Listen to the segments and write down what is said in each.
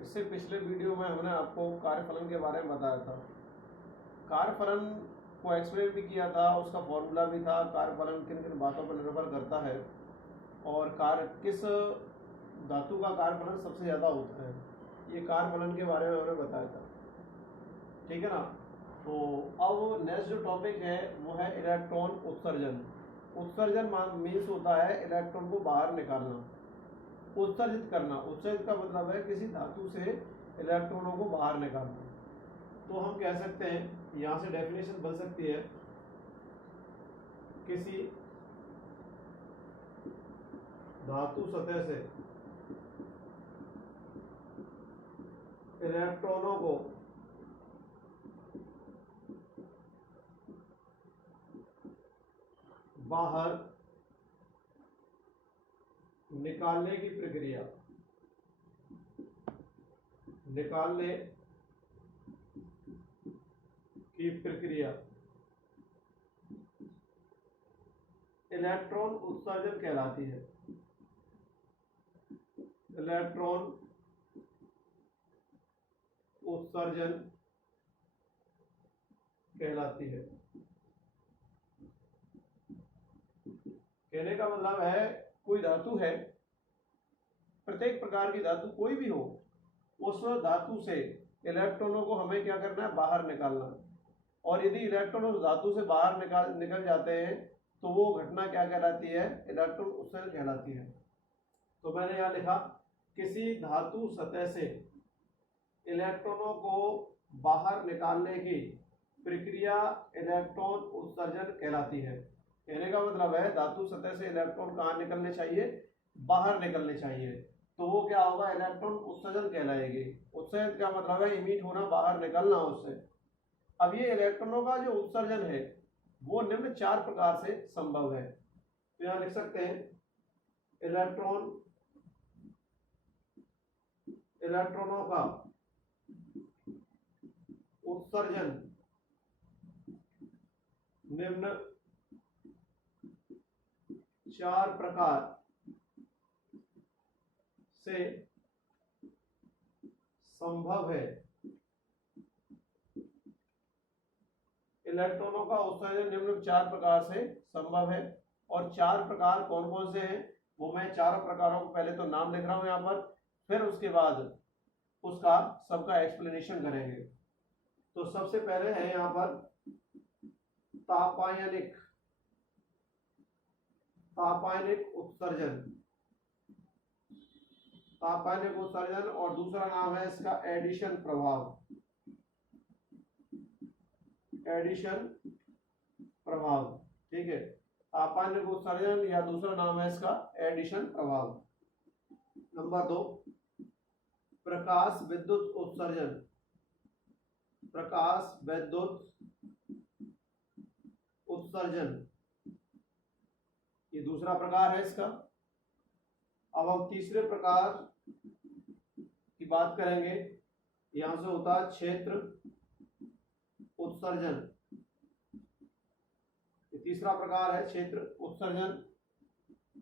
इससे पिछले वीडियो में हमने आपको कार्यफलन के बारे में बताया था। कार्यफलन को एक्सप्लेन भी किया था, उसका फॉर्मूला भी था, कार्यफलन किन किन बातों पर निर्भर करता है और किस धातु का कार्यफलन सबसे ज़्यादा होता है, ये कार्यफलन के बारे में हमने बताया था। ठीक है ना। तो अब नेक्स्ट जो टॉपिक है वो है इलेक्ट्रॉन उत्सर्जन। उत्सर्जन मीन्स होता है इलेक्ट्रॉन को बाहर निकालना, उत्सर्जित करना। उत्सर्जित का मतलब है किसी धातु से इलेक्ट्रॉनों को बाहर निकालना। तो हम कह सकते हैं, यहाँ से डेफिनेशन बन सकती है, किसी धातु सतह से इलेक्ट्रॉनों को बाहर निकालने की प्रक्रिया, निकालने की प्रक्रिया इलेक्ट्रॉन उत्सर्जन कहलाती है। इलेक्ट्रॉन उत्सर्जन कहलाती है। कहने का मतलब है कोई धातु है, प्रत्येक प्रकार की धातु कोई भी हो, उस धातु से इलेक्ट्रॉनों को हमें क्या करना है, बाहर निकालना। और यदि इलेक्ट्रॉन उस धातु से बाहर निकल जाते हैं तो वो घटना क्या कहलाती है, इलेक्ट्रॉन उत्सर्जन कहलाती है। तो मैंने यहाँ लिखा, किसी धातु सतह से इलेक्ट्रॉनों को बाहर निकालने की प्रक्रिया इलेक्ट्रॉन उत्सर्जन कहलाती है। कहने का मतलब है धातु सतह से इलेक्ट्रॉन कहाँ निकलने चाहिए, बाहर निकलने चाहिए, तो वो क्या होगा, इलेक्ट्रॉन उत्सर्जन कहलाएगी। उत्सर्जन का मतलब है इमिट होना, बाहर निकलना उससे। अब ये इलेक्ट्रॉनों का जो उत्सर्जन है वो निम्न 4 प्रकार से संभव है। तो यहाँ लिख सकते हैं, इलेक्ट्रॉनों का उत्सर्जन निम्न 4 प्रकार से संभव है। इलेक्ट्रॉनों का उत्सर्जन निम्न 4 प्रकार से संभव है। और 4 प्रकार कौन कौन से हैं, वो मैं चारों प्रकारों को पहले तो नाम लिख रहा हूं यहाँ पर, फिर उसके बाद उसका सबका एक्सप्लेनेशन करेंगे। तो सबसे पहले है यहाँ पर तापायनिक उत्सर्जन। तापायनिक उत्सर्जन, और दूसरा नाम है इसका एडिशन प्रभाव। एडिशन प्रभाव, ठीक है। तापायनिक उत्सर्जन या दूसरा नाम है इसका एडिशन प्रभाव। नंबर 2, प्रकाश विद्युत उत्सर्जन। प्रकाश विद्युत उत्सर्जन, ये दूसरा प्रकार है इसका। अब हम तीसरे प्रकार की बात करेंगे। यहां से होता है क्षेत्र उत्सर्जन। ये तीसरा प्रकार है क्षेत्र उत्सर्जन।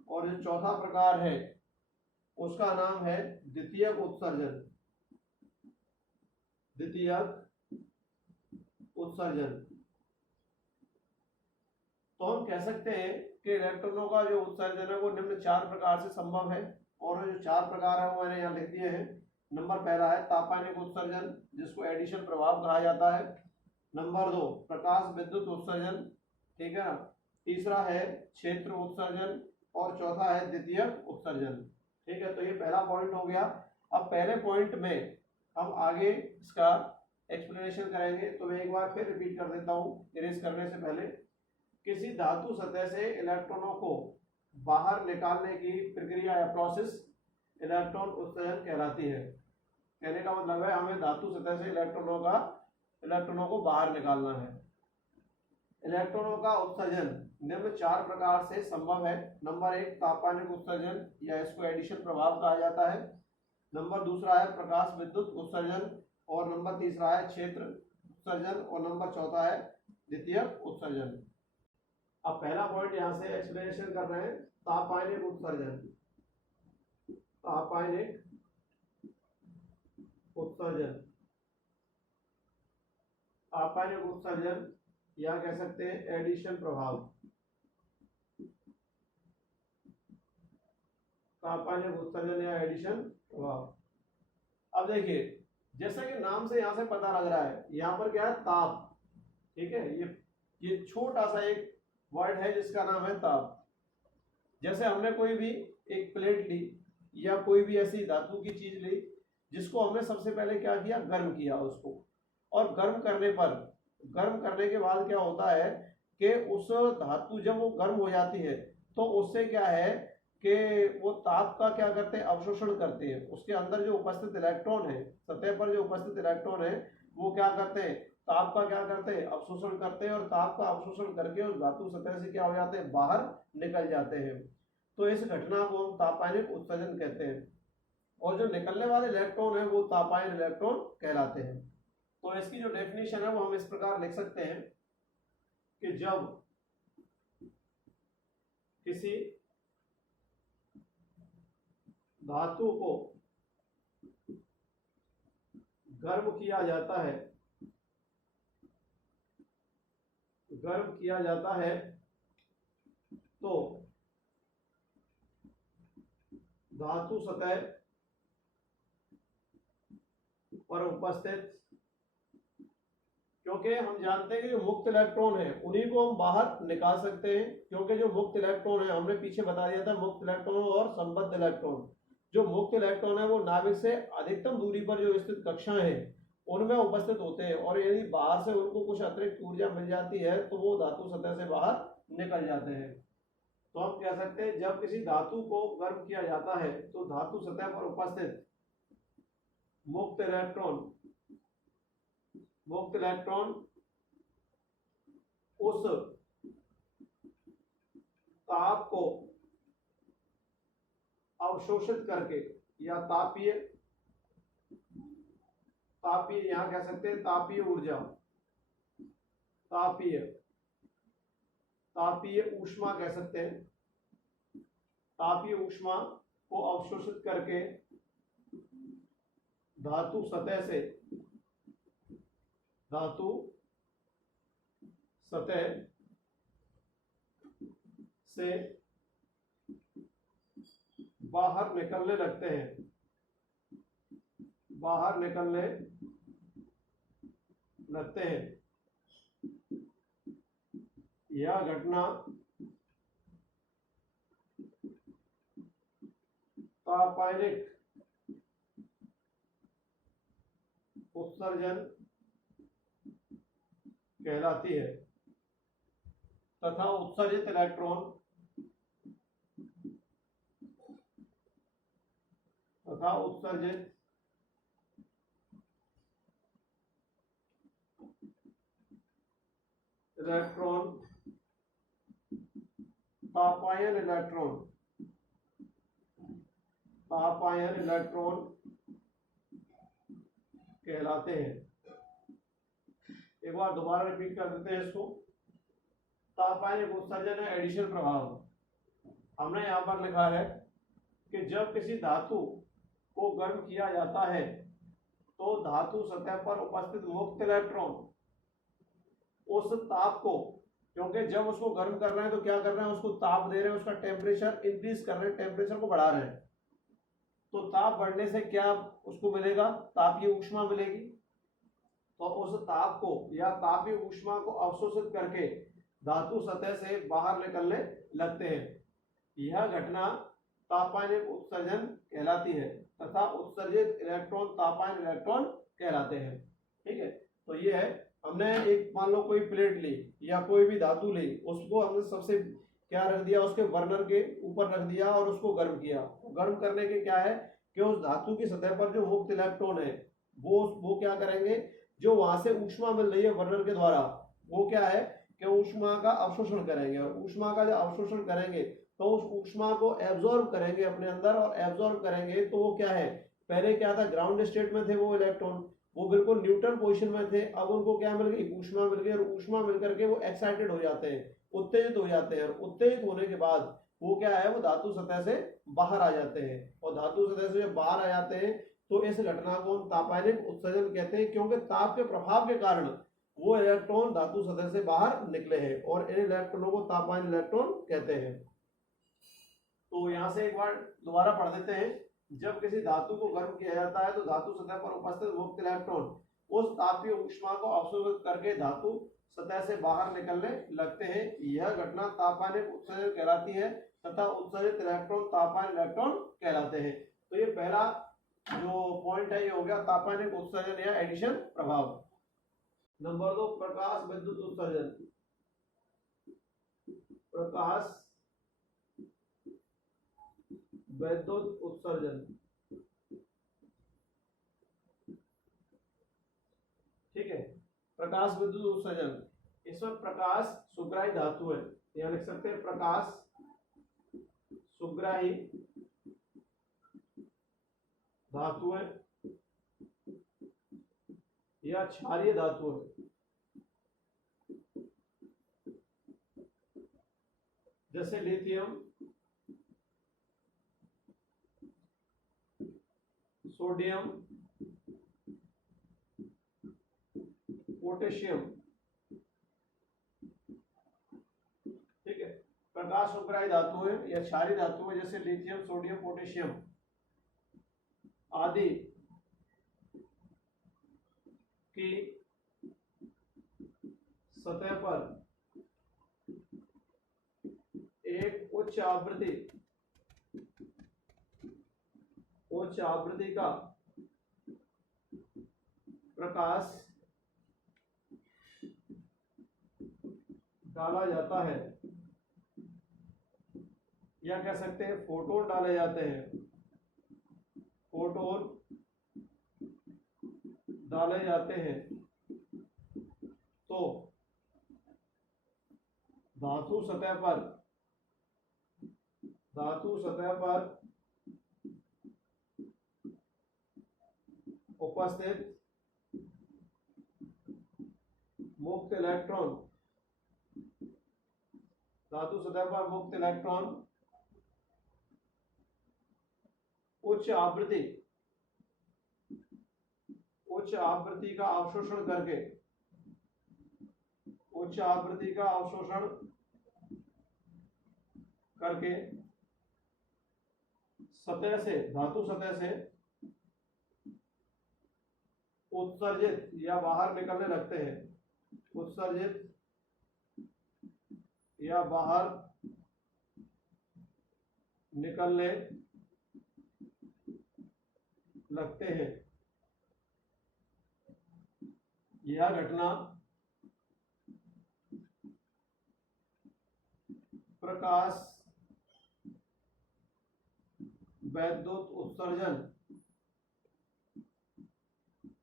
और जो चौथा प्रकार है उसका नाम है द्वितीयक उत्सर्जन। द्वितीयक उत्सर्जन। तो हम कह सकते हैं कि इलेक्ट्रॉनों का जो उत्सर्जन है वो निम्न 4 प्रकार से संभव है। और जो 4 प्रकार है वो मैंने यहाँ लिख दिए हैं। नंबर पहला है तापायनिक उत्सर्जन, जिसको एडिशन प्रभाव कहा जाता है। नंबर 2, प्रकाश विद्युत उत्सर्जन, ठीक है ना। तीसरा है क्षेत्र उत्सर्जन, और चौथा है द्वितीयक उत्सर्जन, ठीक है। तो ये पहला पॉइंट हो गया। अब पहले पॉइंट में हम आगे इसका एक्सप्लेनेशन करेंगे। तो मैं एक बार फिर रिपीट कर देता हूँ इरेज करने से पहले। किसी धातु सतह से इलेक्ट्रॉनों को बाहर निकालने की प्रक्रिया या प्रोसेस इलेक्ट्रॉन उत्सर्जन कहलाती है। कहने का मतलब है हमें धातु सतह से इलेक्ट्रॉनों को बाहर निकालना है। इलेक्ट्रॉनों का उत्सर्जन निम्न 4 प्रकार से संभव है। नंबर 1, तापायनिक उत्सर्जन या इसको एडिशन प्रभाव कहा जाता है। नंबर दूसरा है प्रकाश विद्युत उत्सर्जन, और नंबर तीसरा है क्षेत्र उत्सर्जन, और नंबर चौथा है द्वितीयक उत्सर्जन। अब पहला पॉइंट यहां से एक्सप्लेनेशन कर रहे हैं, तापायनिक उत्सर्जन। तापायनिक उत्सर्जन, तापायनिक उत्सर्जन या कह सकते हैं एडिशन प्रभाव, तापायनिक उत्सर्जन या एडिशन प्रभाव। अब देखिए जैसा कि नाम से यहां से पता लग रहा है, यहां पर क्या है ताप, ठीक है, ये छोटा सा एक वर्ड है जिसका नाम है ताप। जैसे हमने कोई भी एक प्लेट ली या कोई भी ऐसी धातु की चीज ली जिसको हमने सबसे पहले क्या किया, गर्म किया उसको, और गर्म करने के बाद क्या होता है कि उस धातु जब वो गर्म हो जाती है तो उससे क्या है कि वो ताप का क्या करते हैं, अवशोषण करते हैं। उसके अंदर जो उपस्थित इलेक्ट्रॉन है, सतह पर जो उपस्थित इलेक्ट्रॉन है, वो क्या करते हैं, ताप का क्या करते हैं, अवशोषण करते हैं, और ताप का अवशोषण करके उस धातु सतह से क्या हो जाते हैं, बाहर निकल जाते हैं। तो इस घटना को हम तापायनिक उत्सर्जन कहते हैं, और जो निकलने वाले इलेक्ट्रॉन है वो तापायन इलेक्ट्रॉन कहलाते हैं। तो इसकी जो डेफिनेशन है वो हम इस प्रकार लिख सकते हैं कि जब किसी धातु को गर्म किया जाता है, तो धातु सतह पर उपस्थित, क्योंकि हम जानते हैं कि जो मुक्त इलेक्ट्रॉन है उन्हीं को हम बाहर निकाल सकते हैं, क्योंकि जो मुक्त इलेक्ट्रॉन है हमने पीछे बता दिया था, मुक्त इलेक्ट्रॉन और संबद्ध इलेक्ट्रॉन। जो मुक्त इलेक्ट्रॉन है वो नाभिक से अधिकतम दूरी पर जो स्थित कक्षाएं हैं उनमें उपस्थित होते हैं, और यदि बाहर से उनको कुछ अतिरिक्त ऊर्जा मिल जाती है तो वो धातु सतह से बाहर निकल जाते हैं। तो हम कह सकते हैं जब किसी धातु को गर्म किया जाता है तो धातु सतह पर उपस्थित मुक्त इलेक्ट्रॉन उस ताप को अवशोषित करके, या तापीय यहां कह सकते हैं तापीय ऊर्जा, तापीय ऊष्मा कह सकते हैं, तापीय ऊष्मा को अवशोषित करके धातु सतह से बाहर निकलने लगते हैं। यह घटना तापायनिक उत्सर्जन कहलाती है, तथा उत्सर्जित इलेक्ट्रॉन तापायन इलेक्ट्रॉन कहलाते हैं। एक बार दोबारा रिपीट कर देते हैं इसको। तापायनिक उत्सर्जन है एडिशन प्रभाव। हमने यहां पर लिखा है कि जब किसी धातु को गर्म किया जाता है तो धातु सतह पर उपस्थित मुक्त इलेक्ट्रॉन उस ताप को, क्योंकि जब उसको गर्म कर रहे हैं तो क्या कर रहे हैं, उसको ताप दे रहे हैं, उसका टेम्परेचर इंक्रीज कर रहे हैं, टेम्परेचर को बढ़ा रहे हैं। तो ताप बढ़ने से क्या उसको मिलेगा, तापीय ऊष्मा मिलेगी। तो उस ताप को या तापीय ऊष्मा को अवशोषित करके धातु सतह से बाहर निकलने लगते हैं। यह घटना तापायनिक उत्सर्जन कहलाती है, तथा उत्सर्जित इलेक्ट्रॉन तापायन इलेक्ट्रॉन कहलाते हैं। ठीक है, तो ये है, हमने एक मान लो कोई प्लेट ली या कोई भी धातु ली, उसको हमने सबसे क्या रख दिया, उसके बर्नर के ऊपर रख दिया और उसको गर्म किया। गर्म करने के क्या है कि उस धातु की सतह पर जो मुक्त इलेक्ट्रॉन है वो क्या करेंगे, जो वहां से ऊष्मा मिल रही है बर्नर के द्वारा, वो क्या है कि ऊष्मा का अवशोषण करेंगे, और ऊष्मा का जब अवशोषण करेंगे तो उस ऊष्मा को एब्जॉर्ब करेंगे अपने अंदर, और एब्जॉर्ब करेंगे तो वो क्या है, पहले क्या था, ग्राउंड स्टेट में थे वो इलेक्ट्रॉन, वो बिल्कुल न्यूट्रल पोजीशन में थे। अब उनको क्या मिल गई, ऊष्मा मिल गई, और ऊष्मा मिल करके वो एक्साइटेड हो जाते हैं, उत्तेजित हो जाते हैं, और उत्तेजित होने के बाद वो क्या है, वो धातु सतह से बाहर आ जाते हैं। और धातु सतह से जब बाहर आ जाते हैं तो इस घटना को हम तापायनिक उत्सर्जन कहते हैं, क्योंकि ताप के प्रभाव के कारण वो इलेक्ट्रॉन धातु सतह से बाहर निकले हैं और इन इलेक्ट्रॉनों को तापायन इलेक्ट्रॉन कहते हैं। तो यहां से एक बार दोबारा पढ़ देते हैं। जब किसी धातु को गर्म किया जाता है तो धातु सतह पर उपस्थित मुक्त इलेक्ट्रॉन उस तापीय ऊष्मा को अवशोषित करके धातु सतह से बाहर निकलने लगते हैं। यह घटना तापायनिक उत्सर्जन कहलाती है तथा उत्सर्जित इलेक्ट्रॉन तापायन इलेक्ट्रॉन कहलाते हैं। तो ये पहला जो पॉइंट है ये हो गया तापायनिक उत्सर्जन या एडिशन प्रभाव। नंबर 2 प्रकाश विद्युत उत्सर्जन। प्रकाश विद्युत उत्सर्जन, ठीक है। प्रकाश विद्युत उत्सर्जन, इसमें प्रकाश सुग्राही धातु है, यहां लिख सकते हैं प्रकाश सुग्राही धातु है या क्षारीय धातु है। जैसे लिथियम, सोडियम, पोटेशियम, ठीक है। प्रकाश सुग्राही धातु है या क्षारीय धातु है, जैसे लिथियम, सोडियम, पोटेशियम आदि की सतह पर एक उच्च आवृत्ति का प्रकाश डाला जाता है, या कह सकते हैं फोटोन डाले जाते हैं, फोटोन डाले जाते हैं, तो धातु सतह पर उपस्थित मुक्त इलेक्ट्रॉन, धातु सतह पर मुक्त इलेक्ट्रॉन उच्च आवृत्ति का अवशोषण करके धातु सतह से उत्सर्जित या बाहर निकलने लगते हैं, उत्सर्जित या बाहर निकलने लगते हैं। यह घटना प्रकाश विद्युत उत्सर्जन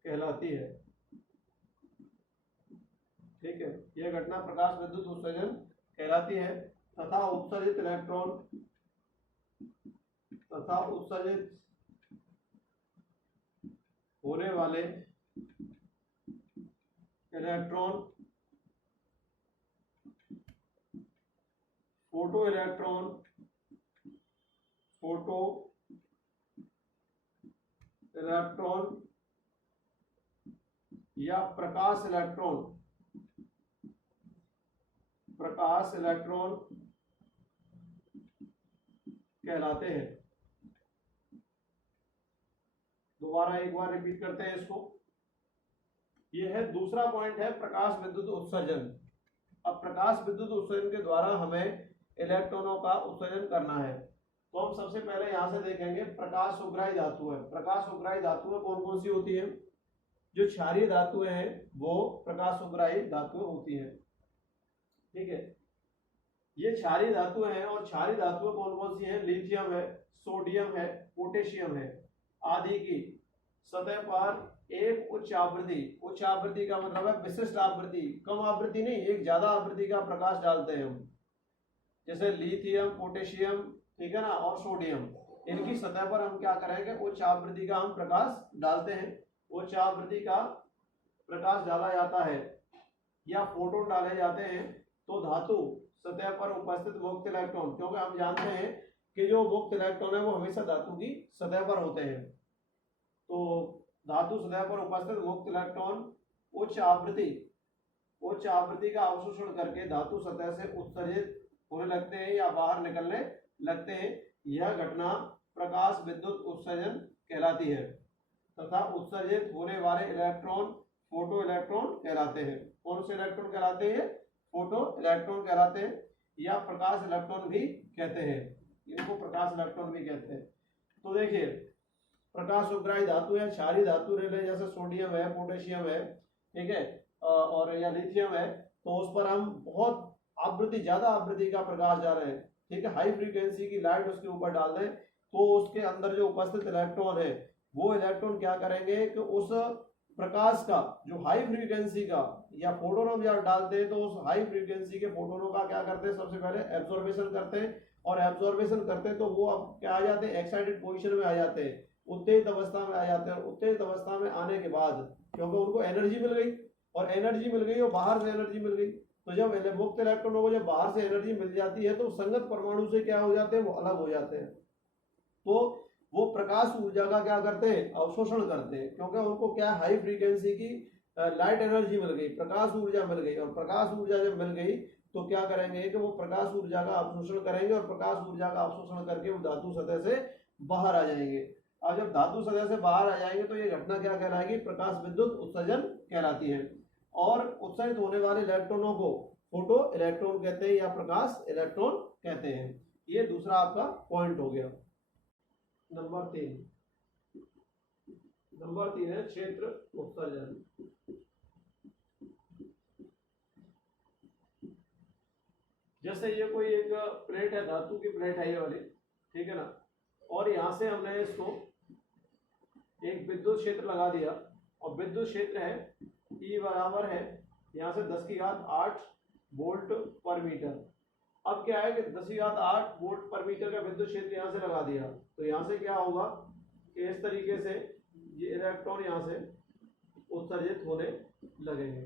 कहलाती है, ठीक है। यह घटना प्रकाश विद्युत उत्सर्जन कहलाती है तथा उत्सर्जित होने वाले इलेक्ट्रॉन फोटो इलेक्ट्रॉन या प्रकाश इलेक्ट्रॉन कहलाते हैं। दोबारा एक बार रिपीट करते हैं इसको। यह है दूसरा पॉइंट है प्रकाश विद्युत उत्सर्जन। अब प्रकाश विद्युत उत्सर्जन के द्वारा हमें इलेक्ट्रॉनों का उत्सर्जन करना है, तो हम सबसे पहले यहां से देखेंगे प्रकाश सुग्राही धातु है। प्रकाश सुग्राही धातुएं कौन कौन सी होती हैं? जो क्षारीय धातुएं हैं वो प्रकाश सुग्राही धातुएं होती हैं, ठीक है। ये क्षारीय धातुएं हैं और क्षारीय धातुएं कौन कौन सी हैं? लिथियम है, सोडियम है, पोटेशियम है आदि की सतह पर एक उच्च आवृत्ति का मतलब है विशिष्ट आवृत्ति, कम आवृत्ति नहीं, एक ज्यादा आवृत्ति का प्रकाश डालते हैं हम। जैसे लिथियम, पोटेशियम, ठीक है ना, और सोडियम, इनकी सतह पर हम क्या करेंगे? उच्च आवृत्ति का हम प्रकाश डालते हैं। उच्च आवृत्ति का प्रकाश डाला जाता है या फोटोन डाले जाते हैं तो धातु सतह पर उपस्थित मुक्त इलेक्ट्रॉन, क्योंकि हम जानते हैं कि जो मुक्त इलेक्ट्रॉन है वो हमेशा धातु की सतह पर होते हैं, तो धातु सतह पर उपस्थित मुक्त इलेक्ट्रॉन उच्च आवृत्ति का अवशोषण करके धातु सतह से उत्सर्जित होने लगते हैं या बाहर निकलने लगते हैं। यह घटना प्रकाश विद्युत उत्सर्जन कहलाती है तथा उत्सर्जित होने वाले इलेक्ट्रॉन फोटो इलेक्ट्रॉन कहलाते हैं। कौन से इलेक्ट्रॉन कहलाते हैं? फोटो इलेक्ट्रॉन कहलाते हैं या प्रकाश इलेक्ट्रॉन भी कहते हैं। इनको प्रकाश इलेक्ट्रॉन भी कहते हैं। तो देखिए, प्रकाश उपग्राही धातु है, क्षारीय धातु रेले जैसे सोडियम है, पोटेशियम है, ठीक है, और या लिथियम है, तो उस पर हम बहुत ज्यादा आवृत्ति का प्रकाश जा रहे हैं, ठीक है, हाई फ्रीक्वेंसी की लाइट उसके ऊपर डाल दें, तो उसके अंदर जो उपस्थित इलेक्ट्रॉन है वो इलेक्ट्रॉन क्या करेंगे कि उस प्रकाश का जो हाई फ्रीक्वेंसी का या फोटोन जब डालते हैं तो उस हाई फ्रीक्वेंसी के फोटोनों का क्या करते हैं, सबसे पहले एब्जॉर्बेशन करते हैं, और एब्जॉर्बेशन करते हैं तो वो अब क्या आ जाते हैं, एक्साइटेड पोजीशन में आ जाते हैं, उत्तेजित अवस्था में आ जाते हैं। उत्तेजित अवस्था में आने के बाद क्योंकि उनको एनर्जी मिल गई और बाहर से एनर्जी मिल गई, तो जब मुक्त इलेक्ट्रॉनों को जब बाहर से एनर्जी मिल जाती है तो संगत परमाणु से क्या हो जाते हैं, वो अलग हो जाते हैं। तो वो प्रकाश ऊर्जा का क्या करते हैं, अवशोषण करते हैं, क्योंकि उनको क्या हाई फ्रीक्वेंसी की लाइट एनर्जी मिल गई, प्रकाश ऊर्जा मिल गई, और प्रकाश ऊर्जा जब मिल गई तो क्या करेंगे कि वो प्रकाश ऊर्जा का अवशोषण करेंगे, और प्रकाश ऊर्जा का अवशोषण करके वो धातु सतह से बाहर आ जाएंगे। और जब धातु सतह से बाहर आ जाएंगे तो ये घटना क्या कहलाएगी, प्रकाश विद्युत उत्सर्जन कहलाती है। और उत्सर्जित होने वाले इलेक्ट्रॉनों को फोटो इलेक्ट्रॉन कहते हैं या प्रकाश इलेक्ट्रॉन कहते हैं। ये दूसरा आपका पॉइंट हो गया। नंबर 3 है क्षेत्र उत्सर्जन। जैसे ये कोई एक प्लेट है, धातु की प्लेट है ये वाली, ठीक है ना, और यहां से हमने इसको एक विद्युत क्षेत्र लगा दिया, और विद्युत क्षेत्र है E बराबर है यहाँ से 10⁸ वोल्ट पर मीटर। अब क्या है कि 10⁸ वोल्ट पर मीटर का विद्युत क्षेत्र यहाँ से लगा दिया, तो यहाँ से क्या होगा कि इस तरीके से ये इलेक्ट्रॉन यहाँ से उत्सर्जित होने लगेंगे,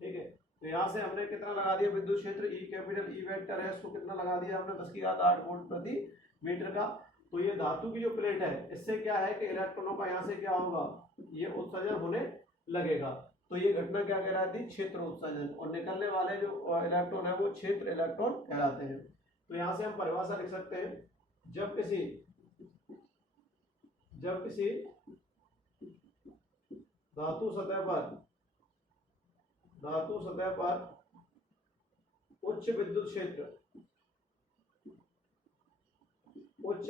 ठीक है। तो यहाँ से हमने कितना लगा दिया विद्युत क्षेत्र, E कैपिटल E वेक्टर है, इसको कितना लगा दिया हमने 10⁸ वोल्ट प्रति मीटर का। तो ये धातु की जो प्लेट है, इससे क्या है कि इलेक्ट्रॉनों का यहाँ से क्या होगा, ये उत्सर्जन होने लगेगा। तो ये घटना क्या कहलाती है, क्षेत्र उत्सर्जन, और निकलने वाले जो इलेक्ट्रॉन है वो क्षेत्र इलेक्ट्रॉन कहलाते हैं। तो यहाँ से हम परिभाषा लिख सकते हैं, जब किसी धातु सतह पर उच्च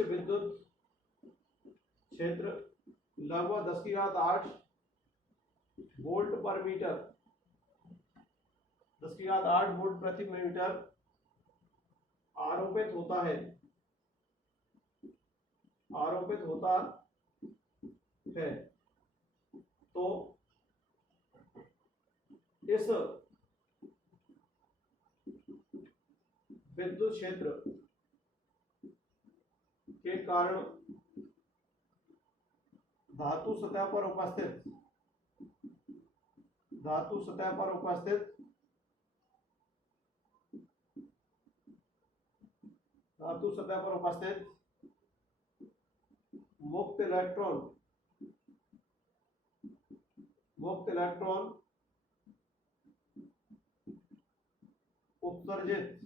विद्युत क्षेत्र लगभग 10⁸ वोल्ट पर मीटर, 10⁸ वोल्ट प्रति मीटर आरोपित होता है, तो इस विद्युत क्षेत्र के कारण धातु सतह पर उपस्थित मुक्त इलेक्ट्रॉन उत्सर्जित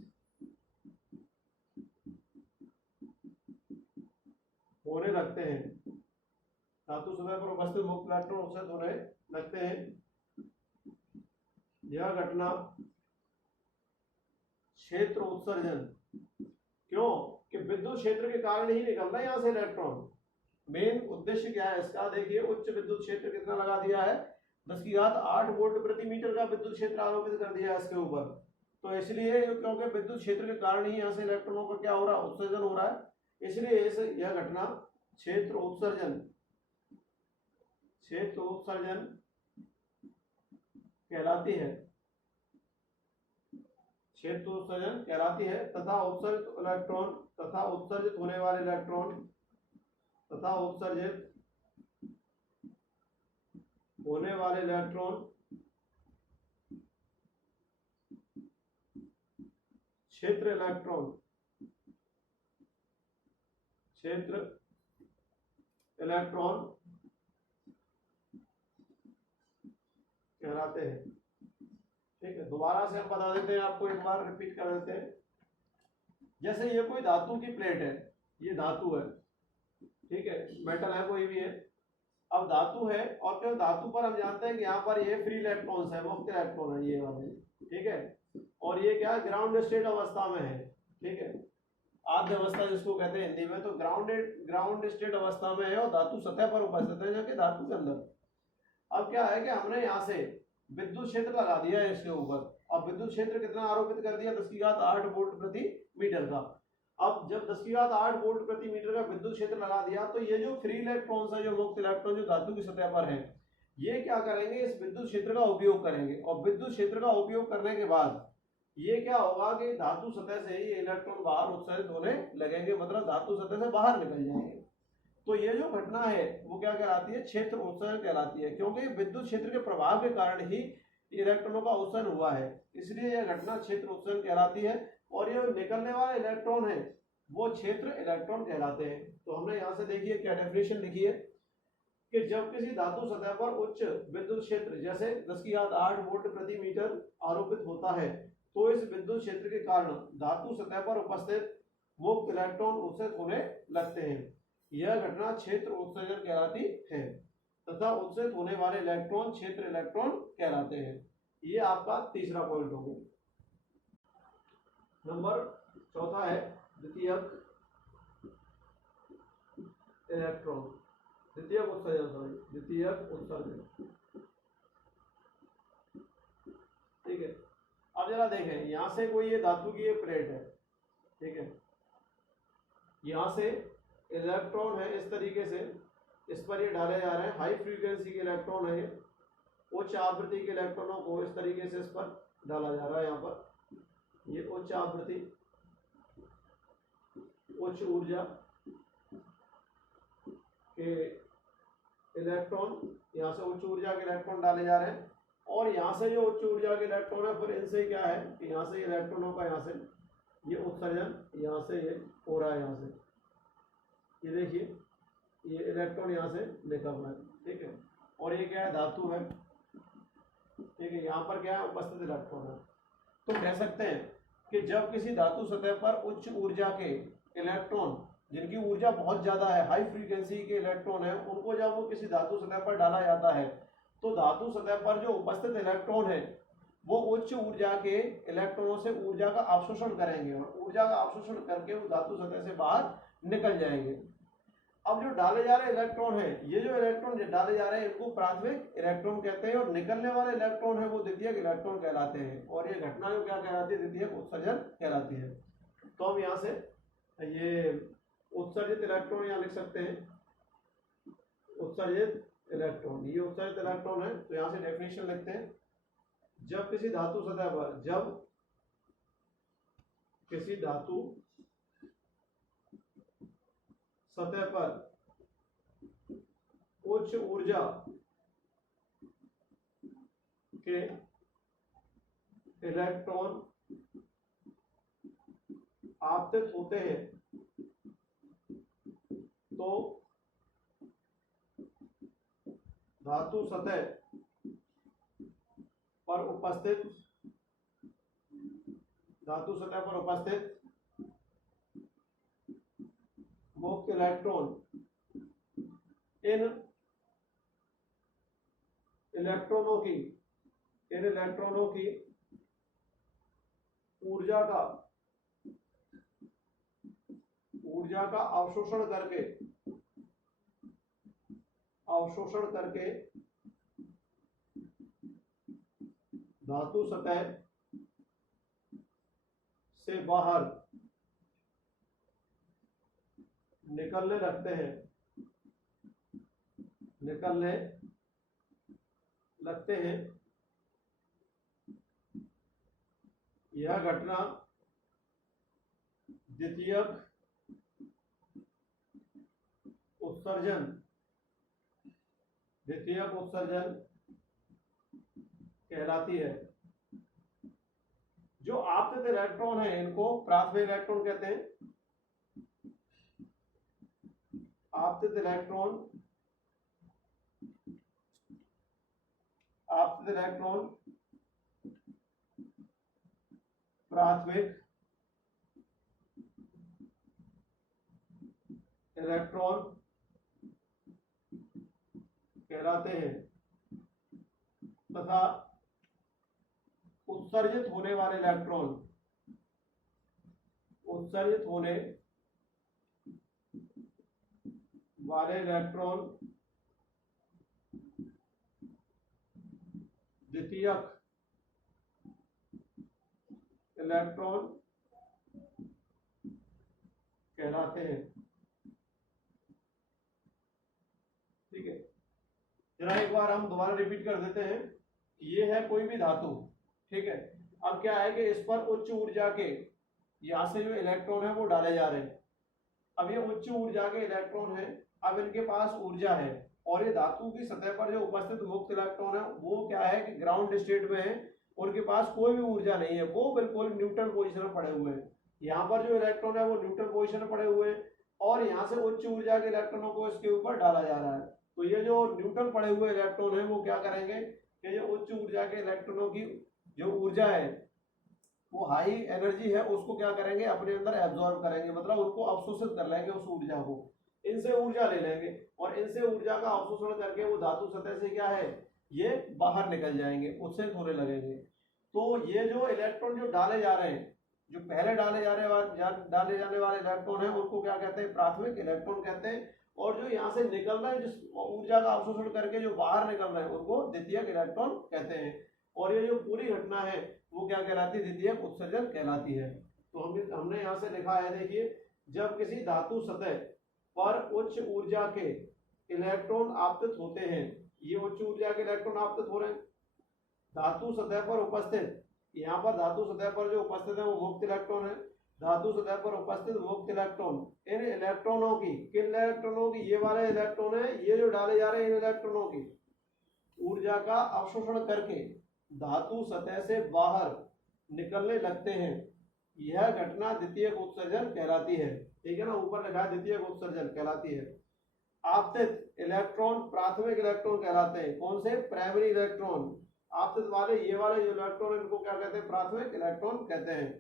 होने लगते हैं, धातु सतह पर उपस्थित मुक्त इलेक्ट्रॉन उत्सर्जित होने लगते हैं। यह घटना क्षेत्र उत्सर्जन, क्यों कि विद्युत क्षेत्र के कारण ही निकलना है यहाँ से इलेक्ट्रॉन। मेन उद्देश्य क्या है इसका, देखिए उच्च विद्युत क्षेत्र कितना लगा दिया है, 10⁸ वोल्ट प्रति मीटर का विद्युत क्षेत्र आरोपित कर दिया है इसके ऊपर। तो इसलिए क्योंकि विद्युत क्षेत्र के कारण ही यहाँ से इलेक्ट्रॉनों का क्या हो रहा है, उत्सर्जन हो रहा है, इसलिए यह घटना क्षेत्र उत्सर्जन कहलाती है। तथा उत्सर्जित होने वाले इलेक्ट्रॉन क्षेत्र इलेक्ट्रॉन कहलाते हैं। ठीक है, दोबारा से हम बता देते हैं, आपको एक बार रिपीट कर देते हैं। जैसे ये कोई धातु की प्लेट है, ये धातु है, ठीक है, मेटल है कोई भी है। अब धातु है और फिर धातु पर हम जानते हैं कि यहाँ पर ये फ्री इलेक्ट्रॉन्स है, मुक्त इलेक्ट्रॉन है ये वाले, ठीक है। और ये क्या है, ग्राउंड स्टेट अवस्था में है, ठीक है, आद्य अवस्था जिसको कहते हैं हिंदी में। तो ग्राउंड स्टेट अवस्था में है और धातु सतह पर उपस्थित है, जबकि धातु के अंदर। अब क्या है कि हमने यहाँ से विद्युत क्षेत्र लगा दिया है इसके ऊपर। अब विद्युत क्षेत्र कितना आरोपित कर दिया, 10⁸ वोल्ट प्रति मीटर का। अब जब 10⁸ वोल्ट प्रति मीटर का विद्युत क्षेत्र लगा दिया, तो ये जो फ्री इलेक्ट्रॉन्स है, जो मुक्त इलेक्ट्रॉन जो धातु की सतह पर है, ये क्या करेंगे, इस विद्युत क्षेत्र का उपयोग करेंगे। और विद्युत क्षेत्र का उपयोग करने के बाद ये क्या होगा कि धातु सतह से ही इलेक्ट्रॉन बाहर उत्सर्जित होने लगेंगे, मतलब धातु सतह से बाहर निकल जाएंगे। तो ये जो घटना है वो क्या कहलाती है, क्षेत्र उत्सर्जन कहलाती है, क्योंकि विद्युत क्षेत्र के प्रभाव के कारण ही इलेक्ट्रॉनों का उत्सर्जन हुआ है, इसलिए यह घटना क्षेत्र उत्सर्जन कहलाती है। और ये निकलने वाले इलेक्ट्रॉन है वो क्षेत्र इलेक्ट्रॉन कहलाते हैं। तो हमने यहाँ से देखिए क्या डेफिनेशन लिखी है कि जब किसी धातु सतह पर उच्च विद्युत क्षेत्र जैसे 10⁸ वोल्ट प्रति मीटर आरोपित होता है, तो इस विद्युत क्षेत्र के कारण धातु सतह पर उपस्थित मुक्त इलेक्ट्रॉन उत्सर्जित होने लगते हैं। यह घटना क्षेत्र उत्सर्जन कहलाती है तथा उत्सर्जित होने वाले इलेक्ट्रॉन क्षेत्र इलेक्ट्रॉन कहलाते हैं। ये आपका तीसरा पॉइंट हो गया। नंबर चौथा है द्वितीयक इलेक्ट्रॉन, द्वितीयक उत्सर्जन, द्वितीयक उत्सर्जन, ठीक है। अब जरा देखें, यहां से कोई ये धातु की ये प्लेट है, ठीक है, यहां से इलेक्ट्रॉन है इस तरीके से, इस पर ये डाले जा रहे हैं, हाई फ्रीक्वेंसी के इलेक्ट्रॉन है, उच्च आवृत्ति के इलेक्ट्रॉनों को इस तरीके से इस पर डाला जा रहा है। यहाँ पर ये उच्च आवृत्ति, उच्च ऊर्जा के इलेक्ट्रॉन, यहाँ से उच्च ऊर्जा के इलेक्ट्रॉन डाले जा रहे हैं। और यहाँ से जो उच्च ऊर्जा के इलेक्ट्रॉन है, फिर इनसे क्या है कि यहाँ से इलेक्ट्रॉनों का यहाँ से ये उत्सर्जन यहाँ से ये हो रहा है, यहाँ से ये देखिए ये इलेक्ट्रॉन यहाँ से निकल रहा है, ठीक है। और ये क्या है, धातु है, ठीक है, यहाँ पर क्या है, उपस्थित इलेक्ट्रॉन है। तो कह सकते हैं कि जब किसी धातु सतह पर उच्च ऊर्जा के इलेक्ट्रॉन, जिनकी ऊर्जा बहुत ज्यादा है, हाई फ्रीक्वेंसी के इलेक्ट्रॉन है, उनको जब वो किसी धातु सतह पर डाला जाता है, तो धातु सतह पर जो उपस्थित इलेक्ट्रॉन है वो उच्च ऊर्जा के इलेक्ट्रॉनों से ऊर्जा का अवशोषण करेंगे और ऊर्जा का अवशोषण करके वो धातु सतह से बाहर निकल जाएंगे। अब जो डाले जा रहे इलेक्ट्रॉन है, ये जो इलेक्ट्रॉन डाले जा रहे हैं इनको प्राथमिक इलेक्ट्रॉन कहते हैं, और निकलने वाले इलेक्ट्रॉन है वो द्वितीयक इलेक्ट्रॉन कहलाते हैं। और ये घटना जो क्या कहलाती है, द्वितीयक उत्सर्जन कहलाती है। तो हम यहाँ से ये उत्सर्जित इलेक्ट्रॉन यहाँ लिख सकते हैं, उत्सर्जित इलेक्ट्रॉन, ये उत्सर्जित इलेक्ट्रॉन है। तो यहाँ से डेफिनेशन लिखते हैं, जब किसी धातु सतह पर, जब किसी धातु सतह पर उच्च ऊर्जा के इलेक्ट्रॉन आपतित होते हैं, तो धातु सतह पर उपस्थित मुक्त इलेक्ट्रॉन इन इलेक्ट्रॉनों की ऊर्जा का अवशोषण करके धातु सतह से बाहर निकलने लगते हैं। यह घटना द्वितीयक उत्सर्जन कहलाती है। जो आपतित इलेक्ट्रॉन है इनको प्राथमिक इलेक्ट्रॉन कहते हैं। आपतित आपतित इलेक्ट्रॉन प्राथमिक इलेक्ट्रॉन कहलाते हैं तथा उत्सर्जित होने वाले इलेक्ट्रॉन द्वितीयक इलेक्ट्रॉन कहलाते हैं। ठीक है, जरा एक बार हम दोबारा रिपीट कर देते हैं। ये है कोई भी धातु, ठीक है। अब क्या है कि इस पर उच्च ऊर्जा के यहां से जो इलेक्ट्रॉन है वो डाले जा रहे हैं। अब ये उच्च ऊर्जा के इलेक्ट्रॉन है, अब इनके पास ऊर्जा है और ये धातु की सतह पर जो उपस्थित मुक्त इलेक्ट्रॉन है वो क्या है कि ग्राउंड स्टेट में है, उनके पास कोई भी ऊर्जा नहीं है, वो बिल्कुल न्यूट्रल पोजीशन में पड़े हुए हैं। यहाँ पर जो इलेक्ट्रॉन है वो न्यूट्रल पोजीशन में पड़े हुए हैं और यहाँ से उच्च ऊर्जा के इलेक्ट्रॉनों को इसके ऊपर डाला जा रहा है। तो ये जो न्यूट्रल पड़े हुए इलेक्ट्रॉन है वो क्या करेंगे कि जो उच्च ऊर्जा के इलेक्ट्रॉनों की जो ऊर्जा है वो हाई एनर्जी है उसको क्या करेंगे अपने अंदर एब्जॉर्ब करेंगे, मतलब उनको अवशोषित कर लेंगे उस ऊर्जा को, इनसे ऊर्जा ले लेंगे और इनसे ऊर्जा का अवशोषण करके वो धातु सतह से क्या है ये बाहर निकल जाएंगे, उत्सर्जित होने लगेंगे। तो ये जो इलेक्ट्रॉन जो डाले जा रहे हैं, जो पहले डाले जाने वाले इलेक्ट्रॉन है उनको क्या कहते हैं प्राथमिक इलेक्ट्रॉन कहते हैं, और जो यहाँ से निकल रहे हैं जिस ऊर्जा का अवशोषण करके जो बाहर निकल रहे हैं उनको द्वितीयक इलेक्ट्रॉन कहते हैं। और ये जो पूरी घटना है वो क्या कहलाती है द्वितीयक उत्सर्जन कहलाती है। तो हमने यहाँ से लिखा है, देखिए, जब किसी धातु सतह पर उच्च ऊर्जा के इलेक्ट्रॉन आपतित होते हैं, ये उच्च ऊर्जा के इलेक्ट्रॉन आपतित हो रहे हैं धातु सतह पर उपस्थित, यहाँ पर धातु सतह पर जो उपस्थित है वो मुक्त इलेक्ट्रॉन है, धातु सतह पर उपस्थित मुक्त इलेक्ट्रॉन, इन इलेक्ट्रॉनों की, किन इलेक्ट्रॉनों की, ये वाले इलेक्ट्रॉन है, ये जो डाले जा रहे हैं इन इलेक्ट्रॉनों की ऊर्जा का अवशोषण करके धातु सतह से बाहर निकलने लगते हैं, यह घटना द्वितीयक उत्सर्जन कहलाती है। ठीक है ना, ऊपर लिखा है द्वितीयक उत्सर्जन कहलाती है। आपतित इलेक्ट्रॉन प्राथमिक इलेक्ट्रॉन कहलाते हैं, कौन से, प्राइमरी इलेक्ट्रॉन, आपतित वाले ये वाले जो इलेक्ट्रॉन इनको क्या कहते हैं प्राथमिक इलेक्ट्रॉन कहते हैं।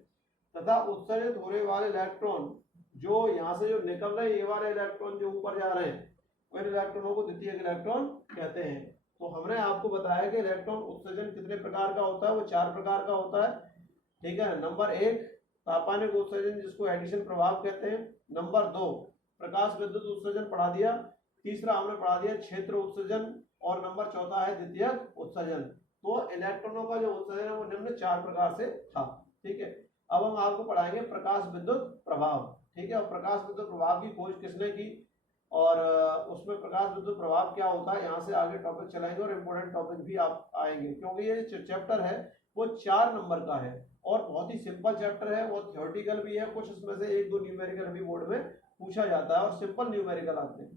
तथा उत्सर्जित होने वाले इलेक्ट्रॉन जो यहाँ से जो निकल रहे हैं ये वाले इलेक्ट्रॉन जो ऊपर जा रहे हैं उन इलेक्ट्रॉनों को द्वितीयक इलेक्ट्रॉन कहते हैं। तो हमने आपको बताया कि इलेक्ट्रॉन उत्सर्जन कितने प्रकार का होता है, वो 4 प्रकार का होता है। ठीक है, नंबर 1 तापानिक उत्सर्जन जिसको एडिशन प्रभाव कहते हैं, नंबर 2 प्रकाश विद्युत उत्सर्जन पढ़ा दिया, तीसरा हमने पढ़ा दिया क्षेत्र उत्सर्जन, और नंबर 4 है द्वितीयक उत्सर्जन। तो इलेक्ट्रॉनों का जो उत्सर्जन है वो निम्न 4 प्रकार से था। ठीक है, अब हम आपको पढ़ाएंगे प्रकाश विद्युत प्रभाव। ठीक है, और प्रकाश विद्युत प्रभाव की खोज किसने की और उसमें प्रकाश विद्युत प्रभाव क्या होता है, यहाँ से आगे टॉपिक चलाएंगे और इम्पोर्टेंट टॉपिक भी आप आएंगे, क्योंकि ये चैप्टर है वो 4 नंबर का है और बहुत ही सिंपल चैप्टर है, वो थ्योरेटिकल भी है, कुछ इसमें से 1-2 न्यूमेरिकल भी बोर्ड में पूछा जाता है और सिंपल न्यूमेरिकल आते हैं।